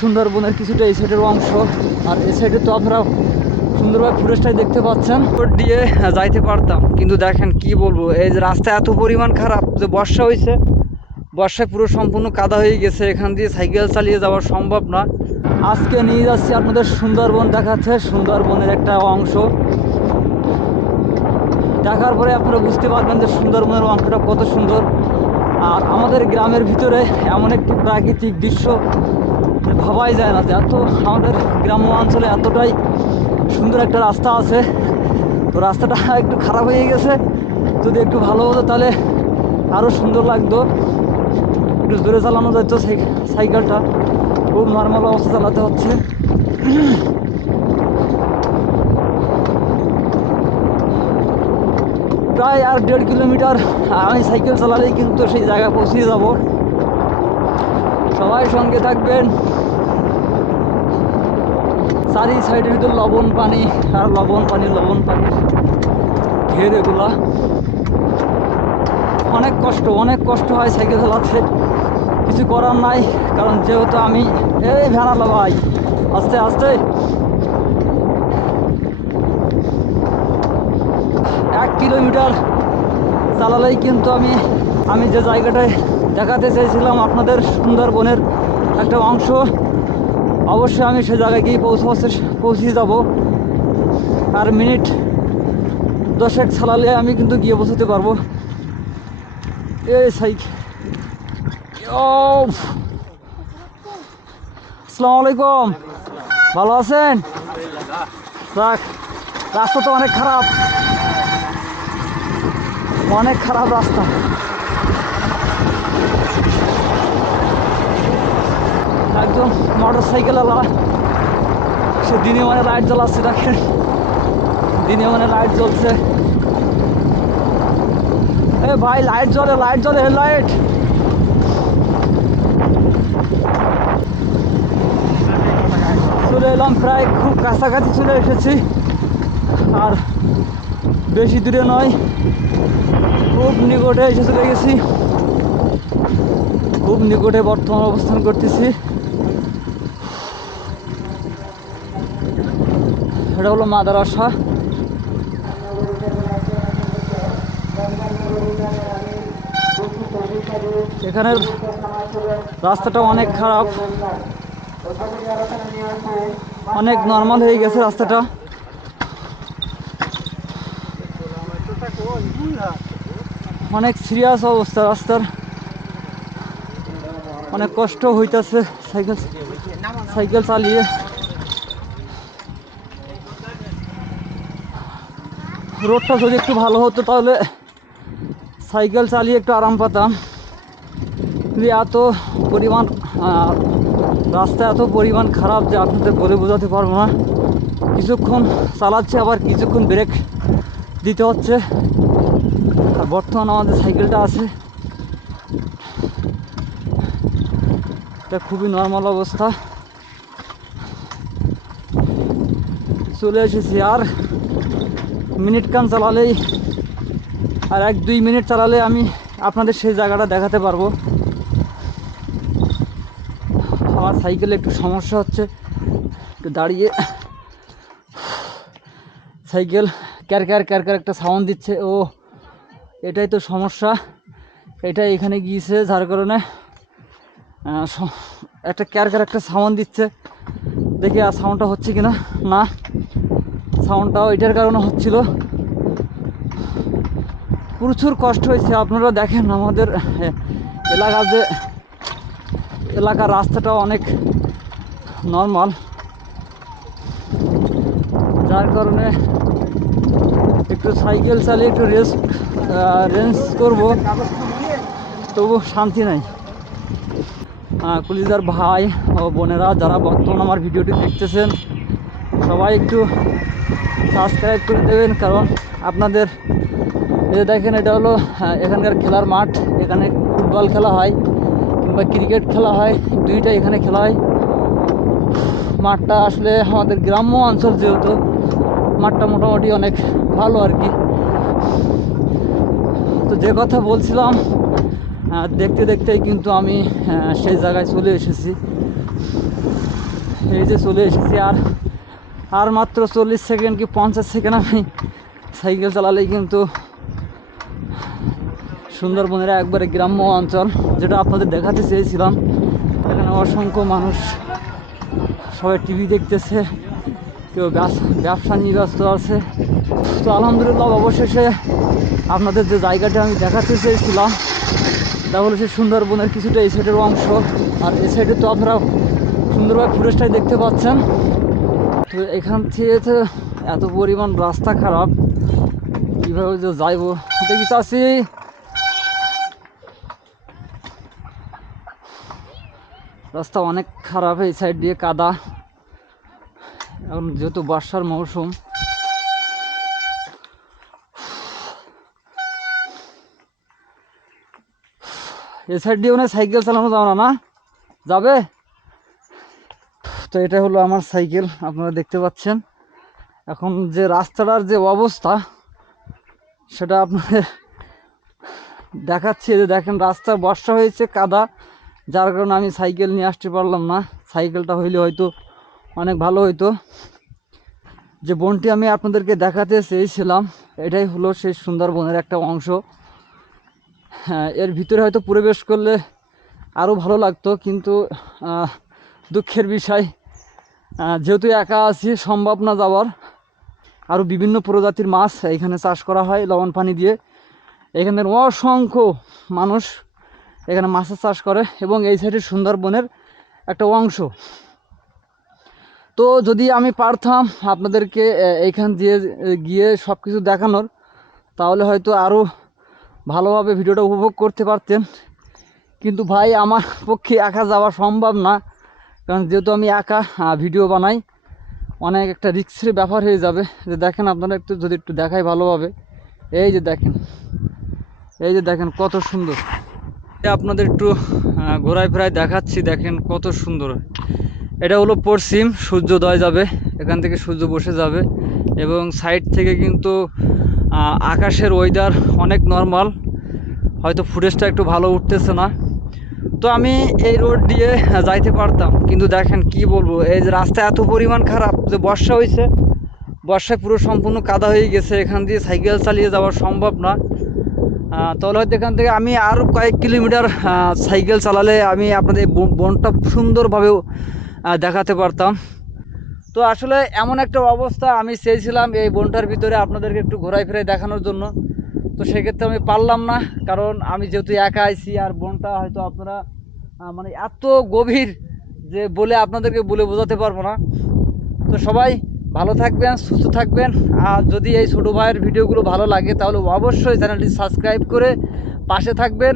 সুন্দরবনের কিছুটা এই সাইডের অংশ, আর এই সাইডে তো আপনারা সুন্দরভাবে ফুটেজটাই দেখতে পাচ্ছেন। রোড দিয়ে যাইতে পারতাম, কিন্তু দেখেন কি বলবো, এই যে রাস্তা এত পরিমাণ খারাপ যে বর্ষা হয়েছে, বর্ষায় পুরো সম্পূর্ণ কাদা হয়ে গেছে, এখান দিয়ে সাইকেল চালিয়ে যাওয়া সম্ভব না। আজকে নিয়ে যাচ্ছি আপনাদের সুন্দরবন দেখাচ্ছে, সুন্দরবনের একটা অংশ দেখার পরে আপনারা বুঝতে পারবেন যে সুন্দরবনের অংশটা কত সুন্দর। আর আমাদের গ্রামের ভিতরে এমন একটি প্রাকৃতিক দৃশ্য ভাবাই যায় না যে এত আমাদের গ্রাম্য অঞ্চলে এতটাই সুন্দর একটা রাস্তা আছে। তো রাস্তাটা একটু খারাপ হয়ে গেছে, যদি একটু ভালো হতো তাহলে আরও সুন্দর লাগতো, একটু জোরে চালানো যেত সাইকেলটা, খুব নর্মাল অবস্থা চালাতে হচ্ছে। প্রায় আর 1.5 কিলোমিটার আমি সাইকেল চালালেই কিন্তু সেই জায়গায় পৌঁছে যাব। সবাই সঙ্গে থাকবেন। চারি সাইডের তো লবণ পানি আর লবণ পানি, লবণ পানির ঘের এগুলা। অনেক কষ্ট হয় সাইকেল চালাতে, কিছু করার নাই, কারণ যেহেতু আমি এই ভ্যানালা ভাই আস্তে আস্তে 1 কিলোমিটার চালালেই কিন্তু আমি যে জায়গাটায় দেখাতে চাইছিলাম আপনাদের সুন্দরবনের একটা অংশ, অবশ্যই আমি সে জায়গায় গিয়ে পৌঁছে যাব। আর মিনিট 10 চালালে আমি কিন্তু গিয়ে পৌঁছতে পারবো। এই সাইকেল, ও আসসালামু আলাইকুম, ভালো আছেন? যাক, রাস্তা তো অনেক খারাপ রাস্তা। একজন মোটর সাইকেলওয়ালা সে দিনে মানে লাইট জ্বালাচ্ছে, দেখেন দিনে মানে লাইট জ্বলছে। এ ভাই, লাইট জ্বলে হেডলাইট। চলে এলাম, প্রায় খুব কাছাকাছি চলে এসেছি, আর বেশি দূরে নয়, খুব নিকটে এসে চলে গেছি, খুব নিকটে বর্তমান অবস্থান করতেছি। এটা হলো মাদারাসা। এখানের রাস্তাটা অনেক খারাপ, অনেক নর্মাল হয়ে গেছে রাস্তাটা। অনেক সিরিয়াস অবস্থা রাস্তার, অনেক কষ্ট হইতেছে সাইকেল চালিয়ে। রোডটা যদি একটু ভালো হতো তাহলে সাইকেল চালিয়ে একটু আরাম পেতাম, কিন্তু এত পরিমাণ রাস্তা এত পরিমাণ খারাপ যে আপনাদের বলে বোঝাতে পারবো না। কিছুক্ষণ চালাচ্ছে, আবার কিছুক্ষণ ব্রেক দিতে হচ্ছে। আর বর্তমান আমাদের সাইকেলটা আছে, এটা খুবই নর্মাল অবস্থা। চলে এসেছি, আর মিনিট খান চালালেই, আর 1-2 মিনিট চালালে আমি আপনাদের সেই জায়গাটা দেখাতে পারবো। আমার সাইকেলে একটু সমস্যা হচ্ছে, একটু দাঁড়িয়ে সাইকেল ক্যার একটা সাউন্ড দিচ্ছে, ও এটাই তো সমস্যা। এটা এখানে গিয়েছে যার কারণে একটা একটা সাউন্ড দিচ্ছে। দেখি আর সাউন্ডটা হচ্ছে কিনা, না সাউন্ডটাও এটার কারণে হচ্ছিল। প্রচুর কষ্ট হয়েছে। আপনারা দেখেন আমাদের এলাকার রাস্তাটাও অনেক নর্মাল, যার কারণে একটু সাইকেল চালিয়ে একটু রেঞ্জ করবো, তবু শান্তি নাই। কলিজার ভাই ও বোনেরা যারা বর্তমান আমার ভিডিওটি দেখতেছেন, সবাই একটু সাবস্ক্রাইব করে দেবেন, কারণ আপনাদের এই দেখেন এটা হলো এখানকার খেলার মাঠ। এখানে ফুটবল খেলা হয় কিংবা ক্রিকেট খেলা হয়, দুইটা এখানে খেলা হয়। মাঠটা আসলে আমাদের গ্রাম্য অঞ্চল, যেহেতু মাঠটা মোটামুটি অনেক ভালো আর কি। তো যে কথা বলছিলাম, দেখতে দেখতেই কিন্তু আমি সেই জায়গায় চলে এসেছি। এই যে চলে এসেছি, আর মাত্র 40 সেকেন্ড কি 50 সেকেন্ড আমি সাইকেল চালালেই কিন্তু সুন্দরবনের একবারে গ্রাম্য অঞ্চল, যেটা আপনাদের দেখাতে চেয়েছিলাম। এখানে অসংখ্য মানুষ, সবাই টিভি দেখতেছে, কেউ ব্যবসা নিয়ে ব্যস্ত আছে। তো আলহামদুলিল্লাহ অবশেষে আপনাদের যে জায়গাটা আমি দেখাতে চেয়েছিলাম, তা হলো সেই সুন্দরবনের কিছুটা এই সাইডের অংশ। আর এই সাইডে তো আপনারা সুন্দরভাবে ফুটেজটাই দেখতে পাচ্ছেন। তো এখান থেকে তো এত পরিমাণ রাস্তা খারাপ, কীভাবে যে যাইবো দেখি চাচ্ছি। রাস্তা অনেক খারাপ, এই সাইড দিয়ে কাদা, এখন যেহেতু বর্ষার মৌসুম। এই সাইড দিয়ে মানে সাইকেল চালানো যাবে না, যাবে? তো এটা হলো আমার সাইকেল, আপনারা দেখতে পাচ্ছেন। এখন যে রাস্তাটার যে অবস্থা সেটা আপনাদের দেখাচ্ছি। যে দেখেন, রাস্তা বর্ষা হয়েছে, কাদা, যার কারণে আমি সাইকেল নিয়ে আসতে পারলাম না। সাইকেলটা হইলে হয়তো অনেক ভালো হইতো। যে বনটি আমি আপনাদেরকে দেখাতে চেয়েছিলাম, এটাই হলো সেই সুন্দরবনের একটা অংশ। হ্যাঁ, এর ভিতরে হয়তো প্রবেশ করলে আরও ভালো লাগতো, কিন্তু দুঃখের বিষয়, যেহেতু একা আছি সম্ভব না যাওয়ার। আরও বিভিন্ন প্রজাতির মাছ এখানে চাষ করা হয় লবণ পানি দিয়ে। এখানের অসংখ্য মানুষ এখানে মাছের চাষ করে, এবং এই সাইডে সুন্দরবনের একটা অংশ। তো যদি আমি পারতাম আপনাদেরকে এইখান দিয়ে গিয়ে সব কিছু দেখানোর, তাহলে হয়তো আরও ভালোভাবে ভিডিওটা উপভোগ করতে পারতেন। কিন্তু ভাই, আমার পক্ষে একা যাওয়া সম্ভব না, কারণ যেহেতু আমি একা ভিডিও বানাই, অনেক একটা রিস্কের ব্যাপার হয়ে যাবে। যে দেখেন, আপনারা যদি একটু দেখাই ভালোভাবে, এই যে দেখেন, এই যে দেখেন কত সুন্দর। আপনাদের একটু ঘোরায় ফেরায় দেখাচ্ছি, দেখেন কত সুন্দর। এটা হলো পশ্চিম, সূর্যোদয় যাবে এখান থেকে, সূর্য বসে যাবে, এবং সাইড থেকে কিন্তু আকাশের ওয়েদার অনেক নর্মাল। হয়তো ফুটেজটা একটু ভালো উঠতেছে না। তো আমি এই রোড দিয়ে যাইতে পারতাম, কিন্তু দেখেন কি বলবো, এই যে রাস্তা এত পরিমাণ খারাপ, যে বর্ষা হয়েছে, বর্ষায় পুরো সম্পূর্ণ কাদা হয়ে গেছে। এখান দিয়ে সাইকেল চালিয়ে যাওয়া সম্ভব না। তাহলে হয়তো এখান থেকে আমি আরও কয়েক কিলোমিটার সাইকেল চালালে আমি আপনাদের বনটা সুন্দরভাবেও দেখাতে পারতাম। তো আসলে এমন একটা অবস্থা, আমি চেয়েছিলাম এই বনটার ভিতরে আপনাদেরকে একটু ঘোরাই ফিরাই দেখানোর জন্য। তো সেক্ষেত্রে আমি পারলাম না, কারণ আমি যেহেতু একা আইছি, আর বনটা হয়তো আপনারা মানে এত গভীর যে বলে আপনাদেরকে বলে বোঝাতে পারবো না। তো সবাই ভালো থাকবেন, সুস্থ থাকবেন। আর যদি এই ছোটো ভাইয়ের ভিডিওগুলো ভালো লাগে, তাহলে অবশ্যই চ্যানেলটি সাবস্ক্রাইব করে পাশে থাকবেন।